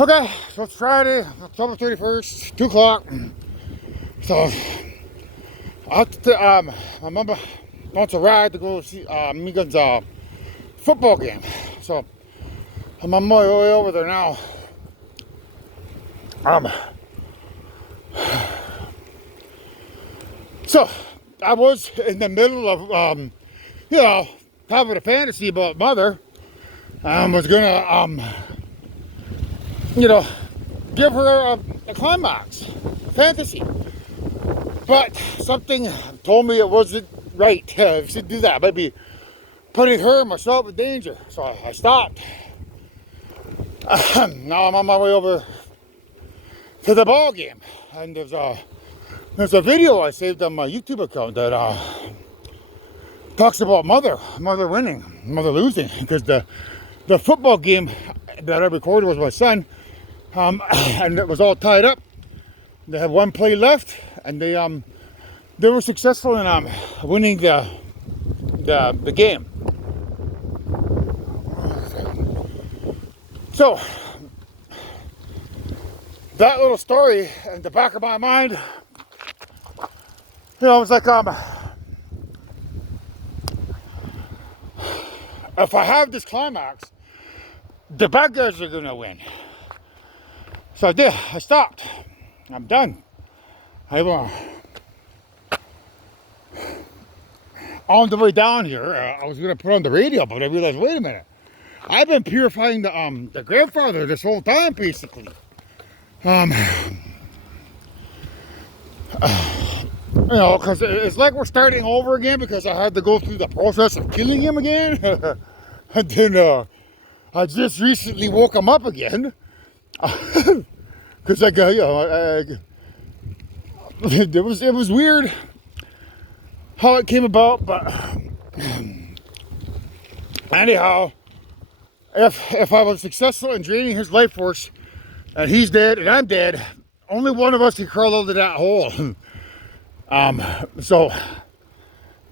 Okay, so it's Friday, October 31st, 2 o'clock. So, my mom wants a ride to go see Megan's football game. So, I'm on my way over there now. So, I was in the middle of, having a fantasy about mother. I was gonna, give her a climax fantasy. But something told me it wasn't right to do that. I might be putting her and myself in danger. So I stopped. Now I'm on my way over to the ball game. And there's a video I saved on my YouTube account that talks about mother winning, mother losing. Because the football game that I recorded was my son. And it was all tied up. They had one play left, and they were successful in winning the game. So that little story in the back of my mind, I was like, if I have this climax, the bad guys are gonna win. So I did. I stopped. I'm done. On the way down here, I was gonna put on the radio, but I realized, wait a minute, I've been purifying the grandfather this whole time, basically. Because it's like we're starting over again because I had to go through the process of killing him again, and then I just recently woke him up again. Because it was weird how it came about, but anyhow, if I was successful in draining his life force, and he's dead and I'm dead, only one of us can crawl out of that hole. So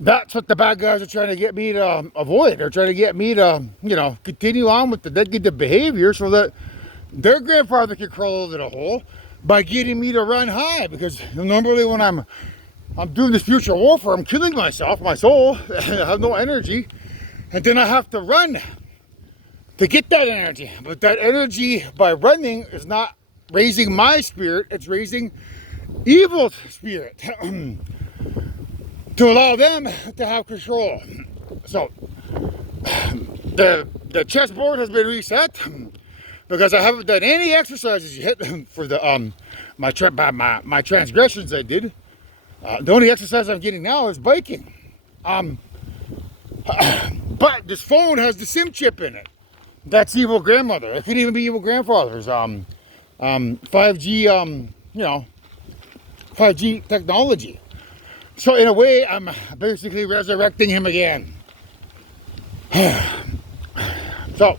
that's what the bad guys are trying to get me to avoid. They're trying to get me to, continue on with the negative behavior so that their grandfather can crawl out of the hole by getting me to run high. Because normally when I'm doing this future warfare, I'm killing myself, my soul. I have no energy, and then I have to run to get that energy. But that energy by running is not raising my spirit, it's raising evil's spirit to allow them to have control. So the chessboard has been reset because I haven't done any exercises yet for the my transgressions I did. The only exercise I'm getting now is biking. But this phone has the SIM chip in it. That's evil grandmother. It could even be evil grandfather's 5G 5G technology. So in a way, I'm basically resurrecting him again. So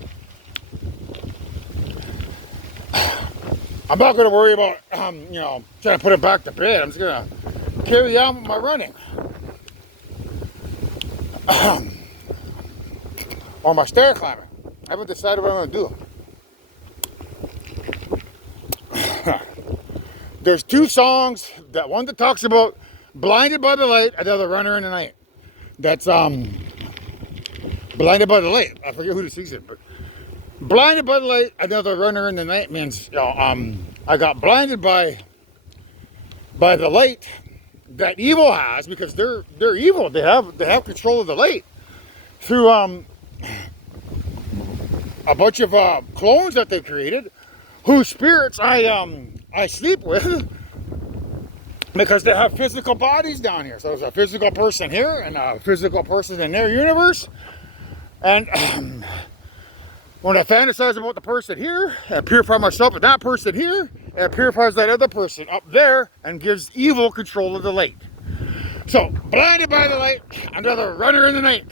I'm not going to worry about trying to put him back to bed. I'm just going to carry on with my running. Or my stair climbing. I haven't decided what I'm going to do. There's two songs. That one that talks about blinded by the light, another runner in the night. That's blinded by the light. I forget who this sings it, but blinded by the light, another runner in the night means I got blinded by the light that evil has, because they're evil. They have control of the light through a bunch of clones that they created, whose spirits I sleep with, because they have physical bodies down here. So there's a physical person here and a physical person in their universe. And when I fantasize about the person here, I purify myself with that person here, and it purifies that other person up there and gives evil control of the light. So, blinded by the light, another runner in the night.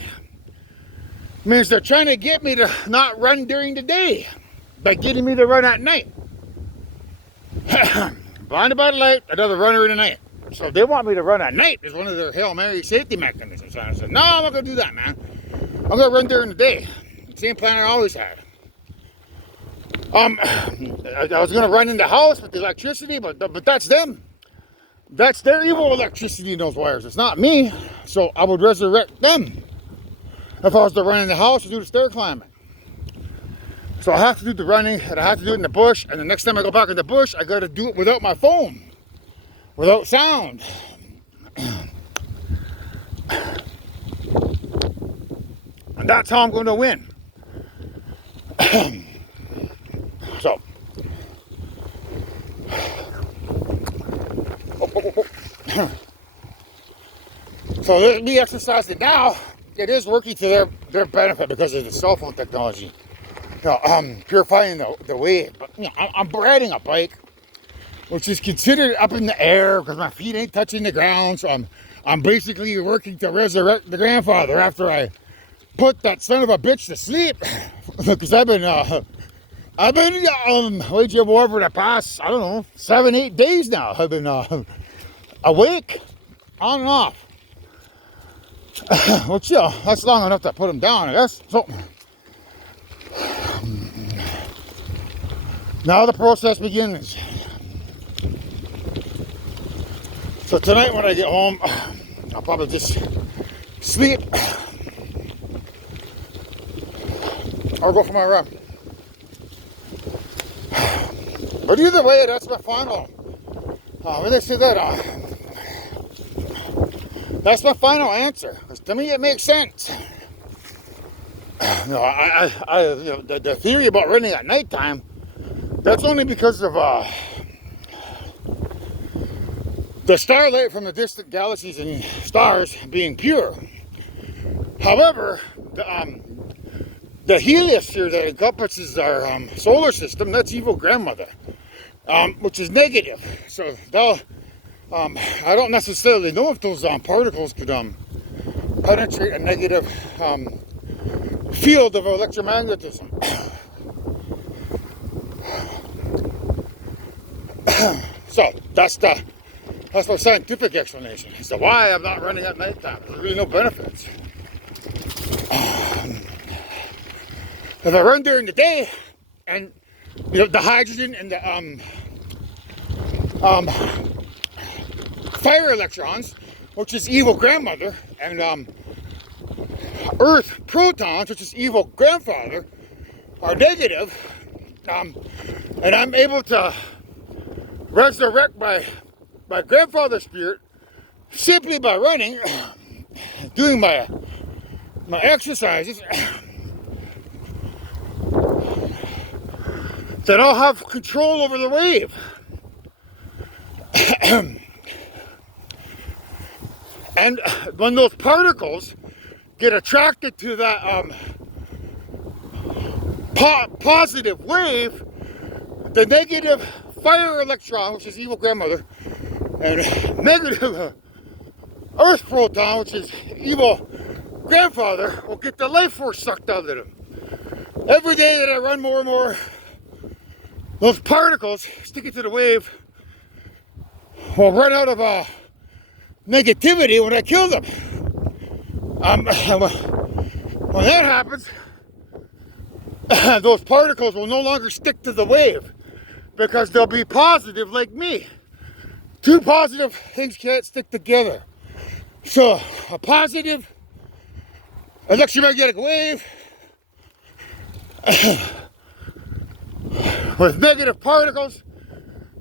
Means they're trying to get me to not run during the day by getting me to run at night. Blinded by the light, another runner in the night. So they want me to run at night is one of their Hail Mary safety mechanisms. And I said, no, I'm not going to do that, man. I'm going to run during the day. Same plan I always had. I was gonna run in the house with the electricity, but that's them. That's their evil electricity in those wires. It's not me. So I would resurrect them if I was to run in the house or do the stair climbing. So I have to do the running, and I have to do it in the bush. And the next time I go back in the bush, I got to do it without my phone, without sound. And that's how I'm going to win. So. So let me exercise it now. It is working to their benefit because of the cell phone technology. You know, purifying the wave. But you know, I'm riding a bike, which is considered up in the air because my feet ain't touching the ground. So I'm basically working to resurrect the grandfather after I put that son of a bitch to sleep. Because I've been waging war for the past, I don't know, 7-8 days now. I've been awake on and off. Which, yeah, that's long enough to put him down, I guess. So now the process begins. So tonight when I get home, I'll probably just sleep or go for my run. But either way, that's my final. When they say that, that's my final answer. Because to me, it makes sense. You know, you know, the theory about running at nighttime, that's only because of the starlight from the distant galaxies and stars being pure. However, the heliosphere that encompasses our solar system, that's evil grandmother, which is negative. So I don't necessarily know if those particles could penetrate a negative field of electromagnetism. So that's my scientific explanation as to why I'm not running at nighttime. There's really no benefits. If I run during the day, and you know the hydrogen and the fire electrons, which is evil grandmother, and earth protons, which is evil grandfather, are negative, and I'm able to resurrect my grandfather's spirit simply by running, doing my exercises, then I'll have control over the wave. And when those particles get attracted to that positive wave, the negative fire electron, which is evil grandmother, and negative earth proton, which is evil grandfather, will get the life force sucked out of them. Every day that I run more and more, those particles sticking to the wave will run out of negativity when I kill them. When that happens, those particles will no longer stick to the wave because they'll be positive like me. Two positive things can't stick together. So a positive electromagnetic wave with negative particles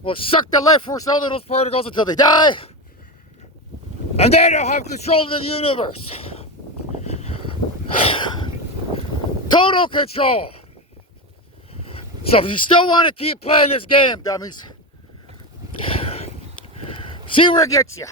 will suck the life force out of those particles until they die, and then I'll have control of the universe. Total control. So if you still want to keep playing this game, dummies, see where it gets you.